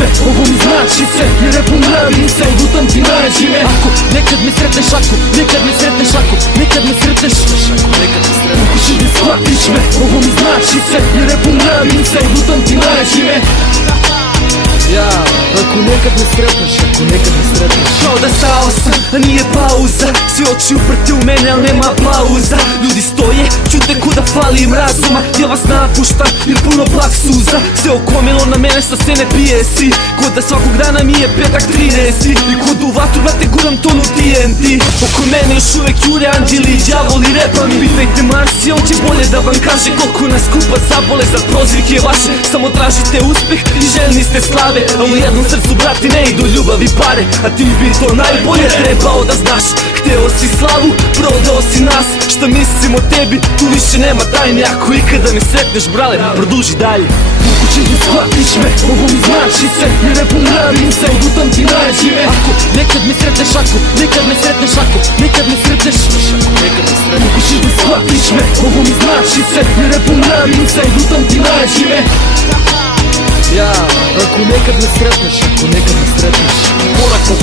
me, ovo mi znači sve, jer repom navim se, lutam ti nađi me. Ako nekad me sretneš, ako nekad me sretneš, ako nekad me sretneš, pokušaj da shvatiš me, ovo mi znači sve, jer repom navim se, lutam ti nađi me. Ja, ako nekad me sretneš, ako nekad me sretneš. Kao da stao sam, a nije pauza, svi oči uprte u mene, al nema aplauza. Ljudi stoje, čute ko da fali im razuma. Ja vas napuštam, jer puno blag suza. Sve okomilo na mene, sa scene pije si. Ko da svakog dana mi je petak 13. I kod u vatru, brate, guram tonu TNT. Oko mene još uvek jure anđeli i djavoli repa mi. Pitajte Marsi, on će bolje da vam kaže koliko nas skupa zabole za prozivke vaše. Samo tražite uspeh i željni ste slave, a u jednom srcu, brati, ne idu ljubav i pare. A ti bi to najbolje trebao da znaš. Hteo si slavu, prodao si nas. Šta mislim o tebi, tu više nema tajne. Ako ikada me sretneš, brale, produži dalje. Pokušaj da shvatiš me, ovo mi znači sve, jer repom navim se, lutam ti nađi me. Ako nekad me sretneš, ako nekad me sretneš, ako nekad me sretneš, pokušaj da shvatiš me, ovo mi znači sve, jer repom navim se, lutam ti nađi me. Ja, ako nekad me sretneš, ako nekad me sretneš.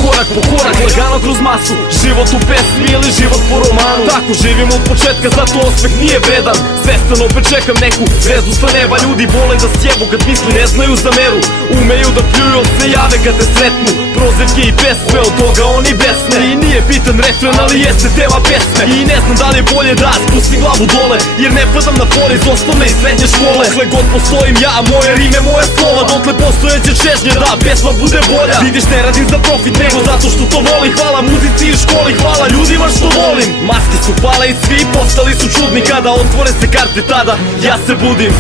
Korak po korak, lagano kroz masu. Život u pesmi ili život po romanu. Tako živimo od početka, zato osmeh nije vredan. Svestan opet čekam neku zvezdu sa neba. Ljudi vole da sjebu kad misli ne znaju za meru. Umeju da pljuju, al se jave kad te sretnu. Prozivke i pesme, od toga oni besne. I nije bitan refren, ali jeste tema pesme. I ne znam da li je bolje da spustim glavu dole, jer ne padam na fore iz osnovne i srednje škole. Dokle god postojim ja, moje rime, moje slova, dotle postojeće čežnje da pesma bude bolja. Vidiš, ne radim za profit, nego zato što to voli. Hvala muzici i školi, hvala ljudima što volim. Maske su pale i svi postali su čudni. Kada otvore se karte, tada ja se budim.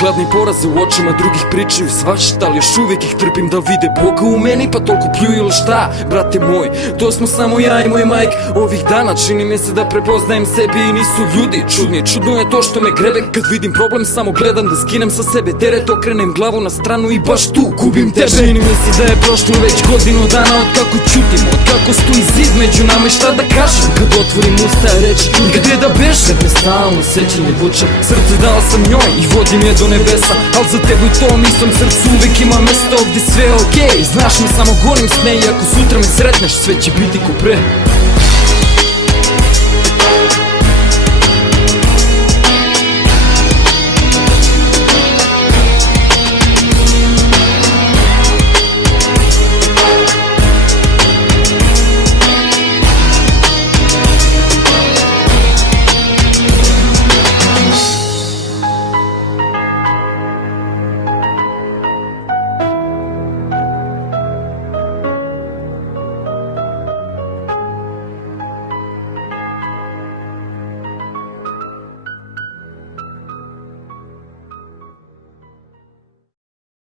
Gladni poraze u očima drugih pričaju svašta, ali još uvijek ih trpim da vide Boga u meni, pa toliko pljuju ili šta? Brate moj, to smo samo ja i moj majk. Ovih dana čini mi se da prepoznajem sebi i nisu ljudi čudni. Čudno je to što me grebe kad vidim problem, samo gledam da skinem sa sebe teret, okrenem glavu na stranu i baš tu gubim tebe. Čini mi se da je prošlo već godinu dana od kako ćutim, od kako stoji zid među nama i šta da kažem. Kad otvorim usta reći ću gdje da bežem, kad me stalno sećanje vuče, srce dao sam njoj i vodim je do nebesa. Al za tebu i tom istom srcu uvijek ima mesto, ovdje sve okej. Znaš me, samo gonim sne i ako sutra me sretneš, sve će biti ko pre.